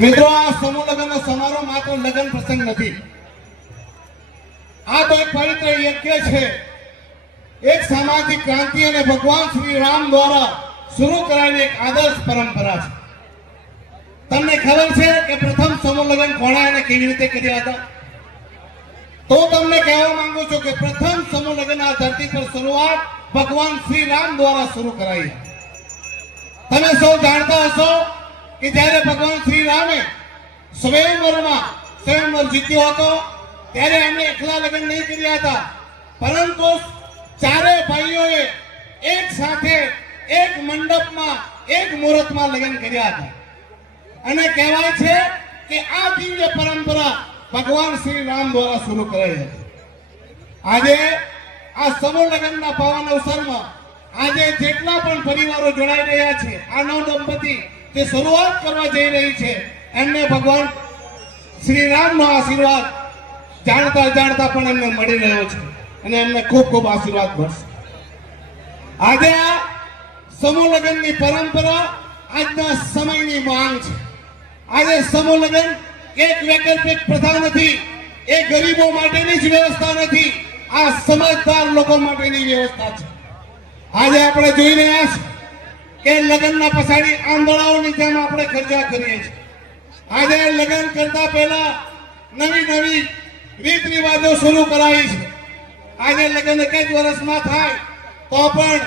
મિત્રો, આ સમૂહ લગ્નનો સમારોહ માત્ર લગ્ન પ્રસંગ નથી. આ તો એક પવિત્ર યજ્ઞ છે, એક સામાજિક ક્રાંતિ અને ભગવાન શ્રી રામ દ્વારા શરૂ કરાયેલી એક આદર્શ પરંપરા છે. તમને ખબર છે કે પ્રથમ સમૂહ લગ્ન કોણે અને કેવી રીતે કર્યા હતા? તો તમને કહેવા માંગુ છું કે પ્રથમ સમૂહ લગ્ન આ ધરતી પર શરૂઆત ભગવાન શ્રી રામ દ્વારા શરૂ કરાઈ. તમે સૌ જાણતા હશો કે જ્યારે ભગવાન શ્રી રામે સ્વયંવર જીત્યો હતો ત્યારે એમને એકલા લગ્ન નહીં કર્યા હતા, પરંતુ ચારે ભાઈઓએ એક સાથે એક મંડપમાં એક મુહૂર્તમાં લગ્ન કર્યા હતા. અને કહેવાય છે કે આ દિવ્ય પરંપરા ભગવાન શ્રી રામ દ્વારા શરૂ કરાઈ હતી. આજે આ સમૂહ લગ્નના પાવન અવસરમાં આજે જેટલા પણ પરિવારો જોડાઈ રહ્યા છે, આ નવ દંપતી જે શરૂઆત કરવા જઈ રહી છે, એમને ભગવાન શ્રી રામનો આશીર્વાદ જાણતા જાણતા પણ એમને મળી રહ્યો છે અને એમને ખૂબ ખૂબ આશીર્વાદ મળશે. આજે આ સમૂહ લગ્નની પરંપરા આજના સમયની માંગ છે. આજે સમૂહ લગ્ન એક વૈકલ્પિક પ્રથા નથી, એ ગરીબો માટેની જ વ્યવસ્થા નથી, આ સમજદાર લોકો માટેની વ્યવસ્થા છે. આજે આપણે જોઈ રહ્યા છીએ કે લગ્નના પછાડી આંધળાઓની જેમ આપણે ખર્ચા કરીએ છીએ. આજે લગ્ન કરતા પહેલા નવી નવી રીત રિવાજો શરૂ કરાવી છે. આજે લગ્ન એક જ વર્ષમાં થાય તો પણ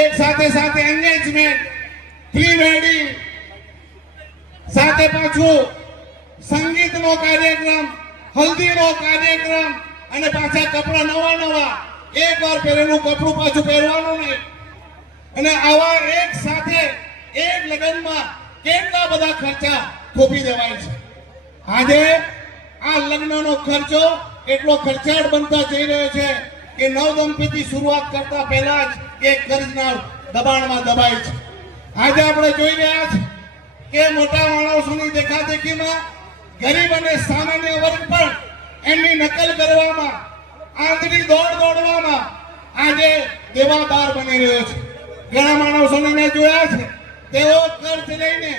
એક સાથે સાથે એન્ગેજમેન્ટ, પ્રી વેડિંગ, સાથે પાછું સંગીતનો કાર્યક્રમ, હલ્દીનો કાર્યક્રમ અને પાછા કપડા નવા નવા, એક વાર પહેરેલું કપડું પાછું પહેરવાનું નહીં. અને આવા એક સાથે એક લગ્નમાં કેટલા બધા ખર્ચા થોપી દેવાય છે. આજે આ લગ્નનો ખર્ચો એટલો ખર્ચાળ બનતા જઈ રહ્યો છે કે નવ દંપતી શરૂઆત કરતા પહેલા જ એક કર્જના દબાણમાં દબાય છે. આજે આપણે જોઈ રહ્યા છીએ કે મોટા માણસોની દેખાદેખીમાં ગરીબ અને સામાન્ય વર્ગ પણ એમની નકલ કરવામાં, આંધળી દોડવામાં આજે દેવાદાર બની રહ્યો છે. ઘણા માણસોને મેં જોયા છે, તેઓ કર્જ લઈને,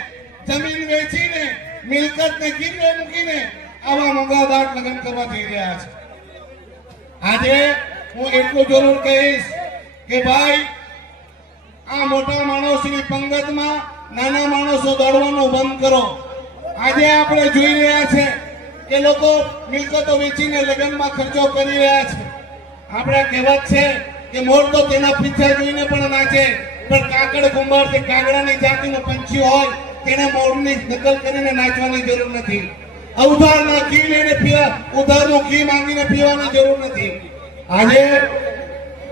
જમીન વેચીને, મિલકતને ગીરવે મૂકીને આવા મોંઘાદાર લગ્ન કરવા જઈ રહ્યા છે. આજે હું એટલું જરૂર કહીશ કે ભાઈ, આ મોટા માણસોની પંગતમાં નાના માણસો દોડવાનું બંધ કરો. આજે આપણે જોઈ રહ્યા છે કે લોકો મિલકતો વેચીને લગ્નમાં ખર્ચો કરી રહ્યા છે. આપણે કહેવત છે કે મોર તો તેના પીછા જોઈને પણ નાચે, પણ કાકડ કુંભાર જે કાગડાની જાતિનો પંછી હોય તેને મોરની નકલ કરીને નાચવાની જરૂર નથી. ઉધારના ઘી લઈને ઉધારનું ઘી માંગીને પીવાની જરૂર નથી. આજે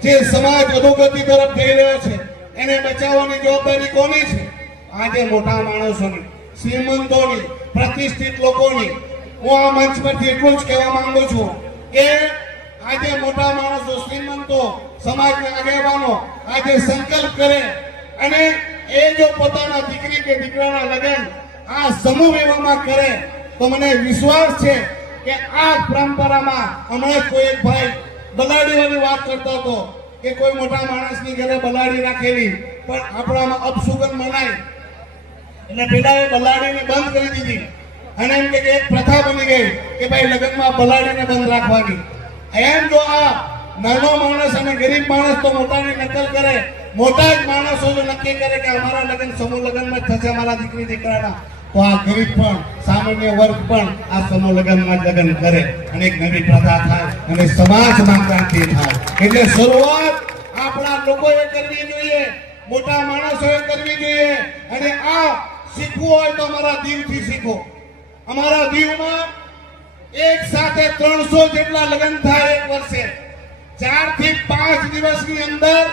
જે સમાજ અધોગતિ તરફ જઈ રહ્યો છે એને બચાવવાની જવાબદારી કોની છે? આજે મોટા માણસોની, શ્રીમંતોની, પ્રતિષ્ઠિત લોકોની. હું આ મંચ પરથી એટલું જ કહેવા માંગુ છું કે આજે મોટા માણસો, શ્રીમંતો, સમાજના આગેવાનો આજે સંકલ્પ કરે અને એ જો પોતાના દીકરી કે દીકરાના લગ્ન આ સમૂહ વિવાહમાં કરે તો મને વિશ્વાસ છે કે આ પરંપરામાં હમણાં કોઈ એક ભાઈ બલાડીઓની વાત કરતો હતો કે કોઈ મોટા માણસની ઘરે બલાડી રાખેલી, પણ આપણામાં અપશુકન મનાય એટલે પેલા એ બલાડીને બંધ કરી દીધી અને એમ કે એક પ્રથા બની ગઈ કે ભાઈ લગ્નમાં બલાડીને બંધ રાખવાની. એમ જો આ નાનો માણસ અને ગરીબ માણસ તો મોટાની નકલ કરે, મોટા જ માણસો જો નક્કી કરે કે અમારા લગ્ન સમૂહ લગ્નમાં જ થશે અમારા દીકરી દીકરાના, તો આ ગરીબ પણ, સામાન્ય વર્ગ પણ આ સમૂહ લગ્નમાં જ લગ્ન કરે અને એક નવી પ્રથા થાય અને સમાજમાં ક્રાંતિ થાય. એટલે શરૂઆત આપણા લોકોએ કરવી જોઈએ, મોટા માણસોએ કરવી જોઈએ. અને આ શીખવું હોય તો અમારા દીવથી શીખો. અમારા દીવમાં એક સાથે 300 જેટલા લગ્ન થાય એક વર્ષે. 4 થી 5 દિવસની અંદર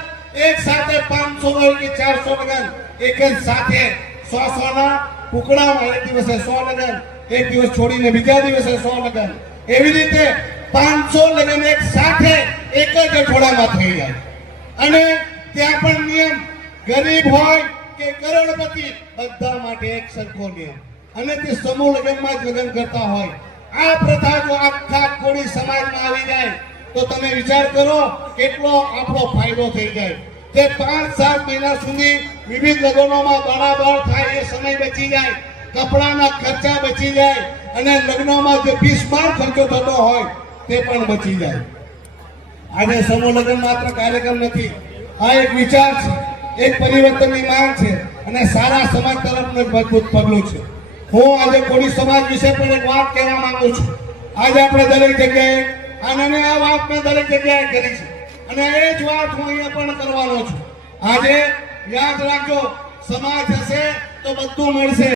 એક સાથે 500 હોય કે 400 લગ્ન એક જ સાથે 100 ના ટુકડામાં. એક દિવસે 100 લગ્ન, એક દિવસ છોડીને બીજા દિવસે 100 લગ્ન, એવી રીતે 500 લગ્ન એક સાથે એક જ અઠવાડિયામાં થઈ જાય. અને ત્યાં પણ નિયમ, ગરીબ હોય કે કરોડપતિ બધા માટે એક સરખો નિયમ, અને તે સમૂહ લગ્નમાં જ લગ્ન કરતા હોય. આ પ્રથા જો આખા કોળી સમાજમાં આવી જાય તો તમે વિચાર કરો કેટલો આપણો ફાયદો થઈ જાય. તે 5-7 મહિના સુધી વિવિધ લગ્નોમાં દોડાદોડ થાય એ સમય બચી જાય. કપડાના ખર્ચા બચી જાય અને લગ્નમાં જે 20-12 ખર્ચો થતો હોય તે પણ બચી જાય. આજે સમૂહ લગ્ન માત્ર કાર્યક્રમ નથી, આ એક વિચાર છે, એક પરિવર્તનની માંગ છે અને સારા સમાજ તરફનું એક મજબૂત પગલું છે. હું આજે કોળી સમાજ વિશે પણ એક વાત કહેવા માંગુ છું. આજે આપણે દરેક જગ્યાએ આ વાત મેં દરેક જગ્યાએ કરી છે અને એ જ વાત હું અહીંયા પણ કરવાનો છું. આજે યાદ રાખજો, સમાજ હશે તો બધું મળશે.